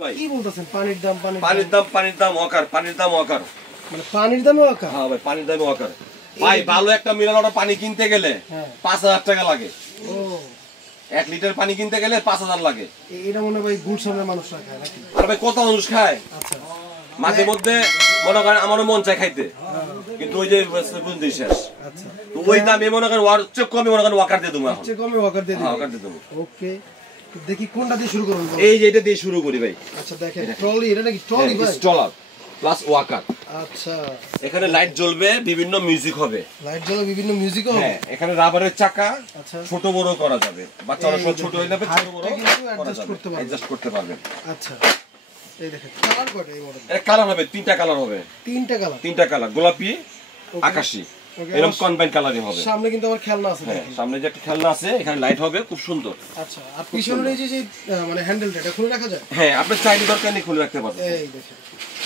কি বলতেছেন পানির দাম ওয়াকার পানির দাম ওয়াকার মানে পানির দামে ওয়াকার? হ্যাঁ ভাই পানির দামে ওয়াকার ভাই ভালো একটা মিনারেল পানি কিনতে গেলে 5000 টাকা লাগে। ও 1 লিটার পানি কিনতে গেলে 5000 লাগে। এটা মনে ভাই গুলশানের মানুষরা খায় নাকি? আর ভাই কত মানুষ খায়? আচ্ছা মাঝে মধ্যে মনে করেন আমারও মন চায় খাইতে, কিন্তু ওই যে বুঝতে শেষ। আচ্ছা তো ওই দামে মনে করেন ওয়ার চেয়ে কমে মনে করেন ওয়াকার দিয়ে দেবো এখন। চেয়ে কমে ওয়াকার দিয়ে হ্যাঁ ওয়াকার দিয়ে দেবো। ওকে দেখি কোনটা দিয়ে শুরু করব? এই যে এটা দিয়ে শুরু করি ভাই। আচ্ছা দেখেন ট্রলি, এটা নাকি ট্রলি ভাই? Stroller plus walker. আচ্ছা এখানে লাইট জ্বলবে, বিভিন্ন মিউজিক হবে। লাইট জ্বলবে, বিভিন্ন মিউজিকও হবে। হ্যাঁ এখানে রাবারের চাকা আচ্ছা ছোট বড় করা যাবে, বাচ্চারা ছোট হইলে ছোট বড় অ্যাডজাস্ট করতে পারবে। আচ্ছা এই দেখেন কালার কয়টা এই মডেল? এর কালার হবে 3টা কালার হবে। 3টা কালার গোলাপি আকাশী এরকম কম্বাইন কালারই হবে। সামনে কিন্তু আবার খেলনা আছে। হ্যাঁ সামনে যে একটা খেলনা আছে, এখানে লাইট হবে খুব সুন্দর। আচ্ছা আর পিছনের এই যে মানে হ্যান্ডেলটা এটা খুলে রাখা যায়? হ্যাঁ আপনি চাইলে দরকার নেই খুলে রাখতে পারবেন। এই দেখেন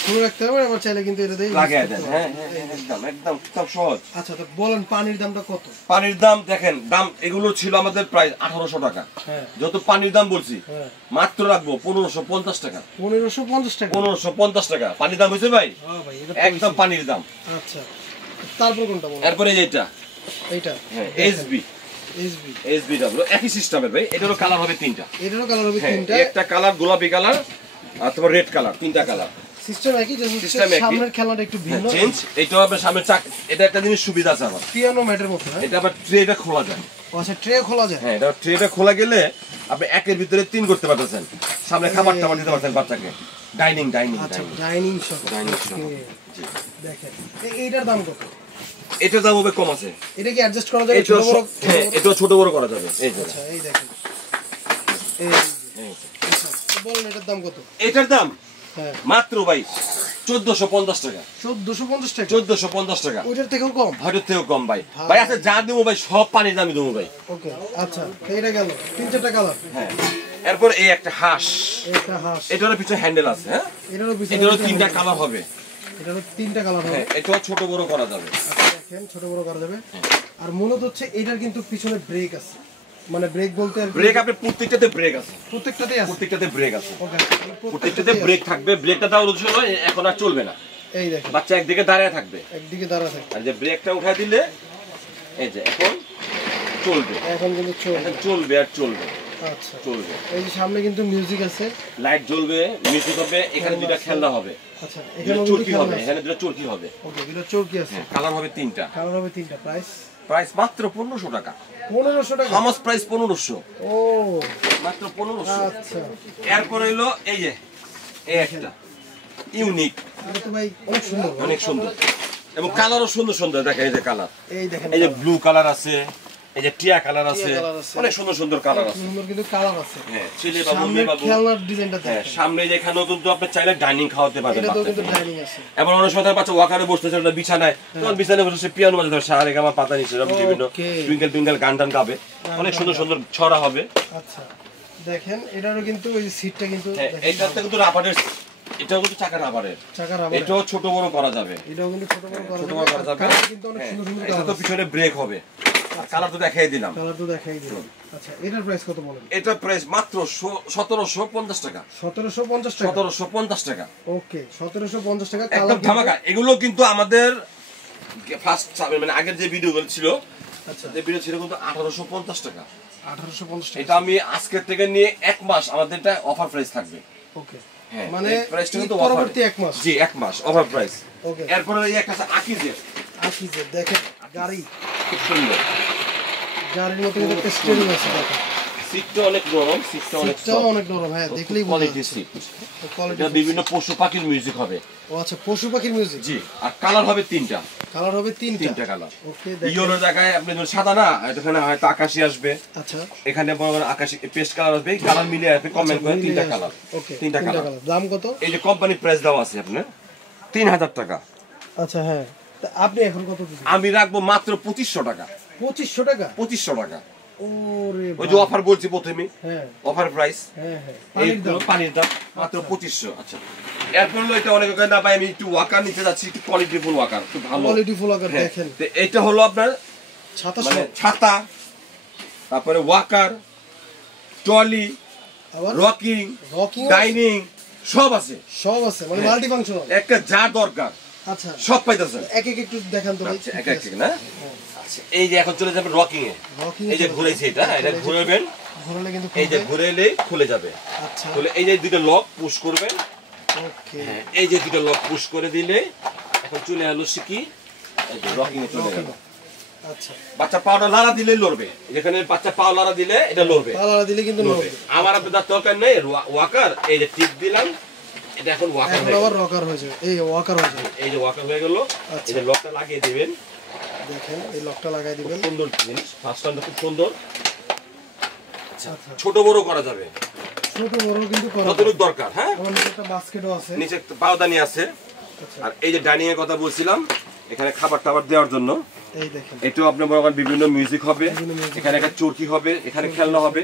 খুলে রাখতে হবে, আবার চাইলে কিন্তু এটা দিয়ে লাগিয়ে দেন। হ্যাঁ একদম একদম খুব সহজ। আচ্ছা তো বলেন পানির দামটা কত? পানির দাম দেখেন, দাম এগুলো ছিল আমাদের প্রায় 1800 টাকা। হ্যাঁ যত পানির দাম বলছি মাত্র রাখবো 1550 টাকা। 1550 টাকা? 1550 টাকা পানির দাম হয়েছে ভাই। হ্যাঁ ভাই এটা একদম পানির দাম। আচ্ছা তারপর কোনটা বলেন? এরপরে এইটা এইটা হ্যাঁ এসবি ডাবল একই সিস্টেমের ভাই। এটারও কালার হবে 3টা। এটারও কালার হবে 3টা? একটা কালার গোলাপি কালার আর তোমার রেড কালার, 3টা কালার। সিস্টেম একই, জাস্ট সামনের খেলনাটা একটু ভিন্ন চেঞ্জ। এটা হবে সামনের চাক। এটা একটা জিনিস সুবিধা আছে আবার পিয়ানো ম্যাটের মতো। এটা আবার ট্রেটা খোলা যায়। আচ্ছা ট্রে খোলা যায়? হ্যাঁ এটা ট্রেটা খোলা গেলে আপনি একের ভিতরে 3 করতে পারতেছেন। সামনে খাবার টাবার দিতে পারতেন বাচ্চাকে। ডাইনিং আচ্ছা ডাইনিং শপ। জি দেখেন এইটার দাম কত? এটার দাম হবে কম আছে। এটা কি অ্যাডজাস্ট করা যাবে? ছোট বড়? হ্যাঁ এটা ছোট বড় করা যাবে। এই যে আচ্ছা এই দেখেন আচ্ছা তো বলেন এটার দাম কত? এটার দাম হ্যাঁ মাত্র ভাই 1450 টাকা। 1450 টাকা? 1450 টাকা। ওইটার থেকেও কম? ওইটার থেকেও কম ভাই। ভাই আচ্ছা যা দেবো ভাই সব পানির দামই দেবো ভাই। ওকে আচ্ছা এইটা গেল 3-4টা কালার। হ্যাঁ এরপর এই একটা হাঁস। একটা হাঁস, এটারও পিছনে হ্যান্ডেল আছে। হ্যাঁ এটারও পিছনে 3টা কালার হবে। এটারও 3টা কালার হবে। হ্যাঁ এটাও ছোট বড় করা যাবে। আচ্ছা দেখেন ছোট বড় করা যাবে। আর মূলত হচ্ছে এটার কিন্তু পিছনে ব্রেক আছে, মানে ব্রেক বলতে ব্রেক আপনি প্রত্যেকটাতে ব্রেক আছে। প্রত্যেকটাতেই আছে? প্রত্যেকটাতে ব্রেক আছে। ওকে প্রত্যেকটাতে ব্রেক থাকবে। ব্রেকটা দাও হলো এখন আর চলবে না। এই দেখেন বাচ্চা একদিকে দাঁড়ায় থাকবে, একদিকে দাঁড়া থাকে। আর যে ব্রেকটা উঠায় দিলে এই যে এখন চলবে। এখন কিন্তু চলবে আর চলবে। আচ্ছা চলবে। এই যে সামনে কিন্তু মিউজিক আছে, লাইট জ্বলবে, মিউজিক হবে। এখানে দুটো খেলনা হবে। আচ্ছা এখানে চরকি হবে। এখানে দুটো চরকি হবে। ওকে দুটো চরকি আছে। কালার হবে 3টা। কালার হবে 3টা। প্রাইস মাত্র 1500 টাকা। 1500 টাকা? Hamas price 1500। ও মাত্র 1500। আচ্ছা এরপর হলো এই যে এই একটা ইউনিক। এটা তো ভাই অনেক সুন্দর, অনেক সুন্দর এবং কালারও সুন্দর সুন্দর। দেখেন এই যে কালার, এই দেখেন এই যে ব্লু কালার আছে, এই যে টিয়া কালার আছে, অনেক সুন্দর সুন্দর কালার আছে। সুন্দর কিন্তু কালার আছে। হ্যাঁ ছেলে বাবু মেয়ে বাবু খেলনার ডিজাইনটা দেখেন। হ্যাঁ সামনে যেখানে কিন্তু আপনি চাইলে ডাইনিং খাওয়াতে পারবেন। এটা তো কিন্তু ডাইনিং আছে। এমন অনেক সময় বাচ্চা ওয়াকারে বসতেছে না বিছানায়, তখন বিছানায় বসে পিয়ানো বাজাতে পারে, সারে গামা পাতা নিচে বিভিন্ন টুইঙ্কেল টুইঙ্কেল গান টান গাবে। অনেক সুন্দর সুন্দর ছড়া হবে। আচ্ছা দেখেন এটারও কিন্তু ওই সিটটা কিন্তু এইটাতে কিন্তু রাবারের, এটাও কিন্তু চাকা রাবারের। এটাও ছোট বড় করা যাবে। এটাও কিন্তু ছোট বড় করা যাবে। কিন্তু অনেক সুন্দর সুন্দর এটা তো পিছনে ব্রেক হবে। কালার তো দেখাই দিলাম। আচ্ছা এটার প্রাইস কত বলেন? এটার প্রাইস মাত্র 1750 টাকা। 1750 টাকা? 1750 টাকা। ওকে 1750 টাকা। একদম ধামাকা। এগুলো কিন্তু আমাদের ফার্স্ট মানে আগের যে ভিডিওগুলো ছিল, আচ্ছা যে ভিডিও ছিল কিন্তু 1850 টাকা। 1850 টাকা। এটা আমি আজকের থেকে নিয়ে 1 মাস আমাদের এটা অফার প্রাইস থাকবে। ওকে হ্যাঁ মানে প্রাইসটা কিন্তু পরবর্তী 1 মাস? জি 1 মাস অফার প্রাইস। ওকে এরপর এই একটা আছে আকিজের। দেখেন গাড়ি খুব সুন্দর। গাড়ির মতো কিন্তু একটা স্টিয়ারিং আছে। দেখেন সিটটা অনেক নরম, সিটটা অনেক নরম। হ্যাঁ দেখলেই বোঝা কোয়ালিটি সিট। এটা বিভিন্ন পশু পাখির মিউজিক হবে। ও আচ্ছা পশু পাখির মিউজিক? জি। আর কালার হবে 3টা। কালার হবে 3টা কালার। ওকে ইয়েলোর জায়গায় আপনি সাদা না, এখানে হয়তো আকাশী আসবে। আচ্ছা এখানে বড় বড় আকাশী পেস্ট কালার আসবে। কালার মিলিয়ে আপনি কমেন্ট করে 3টা কালার। ওকে 3টা কালার। দাম কত? এই যে কোম্পানি প্রাইস দেওয়া আছে আপনার 3000 টাকা। আচ্ছা হ্যাঁ আপনি এখন কত দিবেন? আমি রাখবো মাত্র 2500 টাকা। 2500 টাকা? 2500 টাকা। ওরে ওই যে অফার বলছি প্রথমে, হ্যাঁ অফার প্রাইস। হ্যাঁ পানির দাম মাত্র 2500। আচ্ছা এরপর হলো এটা অনেকে কয় না ভাই আমি একটু ওয়াকার নিতে যাচ্ছি, একটু কোয়ালিটিফুল ওয়াকার, খুব ভালো কোয়ালিটিফুল ওয়াকার। দেখেন এটা হলো আপনার ছাতা, তারপরে ওয়াকার, ট্রলি, রকিং, ডাইনিং, সব আছে, সব আছে মানে মাল্টি ফাংশনাল, একটা যা দরকার আচ্ছা সব পাইতেছেন। এক এক একটু দেখান তো ভাই। আচ্ছা এক এক না, আচ্ছা এই যে এখন চলে যাবে রকিং এ, এই যে ঘুরেছে এটা ঘুরাবেন, ঘোরালে কিন্তু এই যে ঘুরাইলে খুলে যাবে। আচ্ছা খুলে এই যে দুটো লক পুশ করবেন, ওকে এই যে দুটো লক পুশ করে দিলে এখন চলে এলো কি এই যে রকিং এ চলে গেল। আচ্ছা বাচ্চা পাউডার লাড়া দিলে লড়বে, যেখানে বাচ্চা পাও লাড়া দিলে এটা লড়বে, পালা দিলে কিন্তু লড়বে। আমার আপনার দরকার নেই ওয়াকার, এই যে টিপ দিলাম, এটা এখন ওয়াকার এখন হয়ে আবার গেল। রকার হয়ে যাবে, এই ওয়াকার হয়ে যাবে। এই যে ওয়াকার হয়ে গেল, এই যে লকটা লাগিয়ে দিবেন, দেখেন এই লকটা লাগাই দিবেন। সুন্দর জিনিস, ফার্স্টটা খুব সুন্দর। আচ্ছা আচ্ছা ছোট বড় করা যাবে, ছোট বড় কিন্তু করা যতটুকু দরকার। হ্যাঁ আমার নিচে একটা বাস্কেটও আছে। নিচে একটা পাওদানি আছে। আচ্ছা আর এই যে ডাইনিং এর কথা বলছিলাম, এখানে খাবার টাবার দেওয়ার জন্য এই দেখেন এটাও আপনার মনে করেন বিভিন্ন মিউজিক হবে, এখানে একটা চরকি হবে, এখানে খেলনা হবে,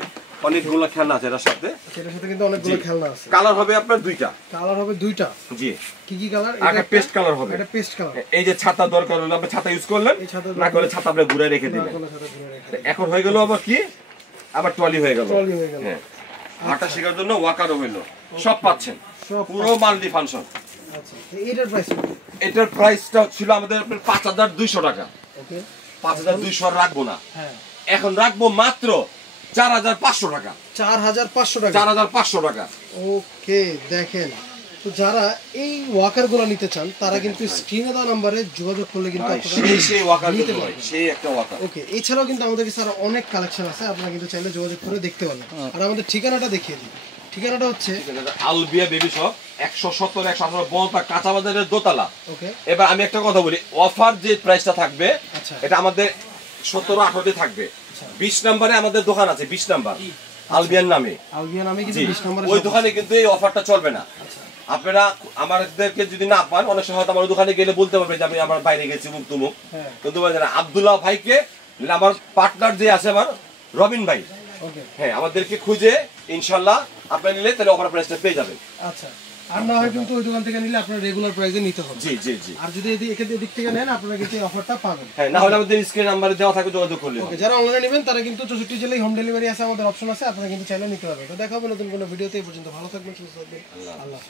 অনেকগুলো খেলনা আছে এটার সাথে। সেটার সাথে কিন্তু অনেকগুলো খেলনা আছে। কালার হবে আপনার দুইটা, কালার হবে দুইটা। জি কি কি কালার? একটা পেস্ট কালার হবে, এটা পেস্ট কালার। এই যে ছাতা দরকার হলে আপনি ছাতা ইউজ করলেন, এই ছাতা না করলে ছাতা আপনি ঘুরে রেখে দিবেন। এখন হয়ে গেল আবার কি, আবার ট্রলি হয়ে গেল। ট্রলি হয়ে গেল। হ্যাঁ হাঁটা শেখার জন্য ওয়াকারও হইলো, সব পাচ্ছেন, সব পুরো মাল্টি ফাংশন। আচ্ছা এটার প্রাইস কত? এটার প্রাইসটা ছিল আমাদের আপনার 5200 টাকা। ওকে 5200 আর রাখবো না, হ্যাঁ এখন রাখবো মাত্র 4500 টাকা। 4500 টাকা। 4500 টাকা। ওকে দেখেন, তো যারা এই ওয়াকার গুলো নিতে চান তারা কিন্তু স্ক্রিনে দেওয়া নম্বরে যোগাযোগ করলে কিন্তু সেই ওয়াকার নিতে হয়, পারবেন। সেই একটা ওয়াকার। ওকে এছাড়াও কিন্তু আমাদের কাছে আরো অনেক কালেকশন আছে, আপনারা কিন্তু চাইলে যোগাযোগ করে দেখতে পারেন। আর আমাদের ঠিকানাটা দেখিয়ে দিই। ঠিকানাটা হচ্ছে আলবিয়া বেবি শপ 117 118 বনপা কাঁচা বাজারের দোতলা। ওকে এবার আমি একটা কথা বলি, অফার যে প্রাইসটা থাকবে আচ্ছা এটা আমাদের 17-18 থাকবে। 20 নম্বরে আমাদের দোকান আছে, 20 নাম্বার আলবিয়ান নামে। আলবিয়া নামে কিন্তু জি, 20 নম্বরে ওই দোকানে কিন্তু এই অফারটা চলবে না। আপনারা আমাদেরকে যদি না পান, অনেক সময় হয়তো আমার ওই দোকানে গেলে বলতে পারবে যে আমি আমার বাইরে গেছি মুখ তুমুক, হ্যাঁ কিন্তু বলছেন আব্দুল্লাহ ভাইকে, আমার পার্টনার যে আছে আমার রবিন ভাই, ওকে হ্যাঁ আমাদেরকে খুঁজে ইনশাল্লাহ আপনারা নিলে তাহলে অফার প্রাইসটা পেয়ে যাবেন। আচ্ছা আর না হয় কিন্তু ওই দোকান থেকে নিলে আপনার রেগুলার প্রাইসে নিতে হবে। জি জি জি। আর যদি এদিক থেকে নেন আপনারা কিন্তু এই অফারটা পাবেন। হ্যাঁ না হলে আমাদের স্ক্রিন নাম্বারে দেওয়া থাকে, যোগাযোগ করলে হবে। ওকে যারা অনলাইনে নেবেন তারা কিন্তু 64 জেলায় হোম ডেলিভারি আছে, আমাদের অপশন আছে, আপনারা কিন্তু চাইলে নিতে পারবেন। তো দেখা হবে নতুন কোনো ভিডিওতে, এই পর্যন্ত ভালো থাকবেন, সুস্থ থাকবেন, আল্লাহ হাফেজ।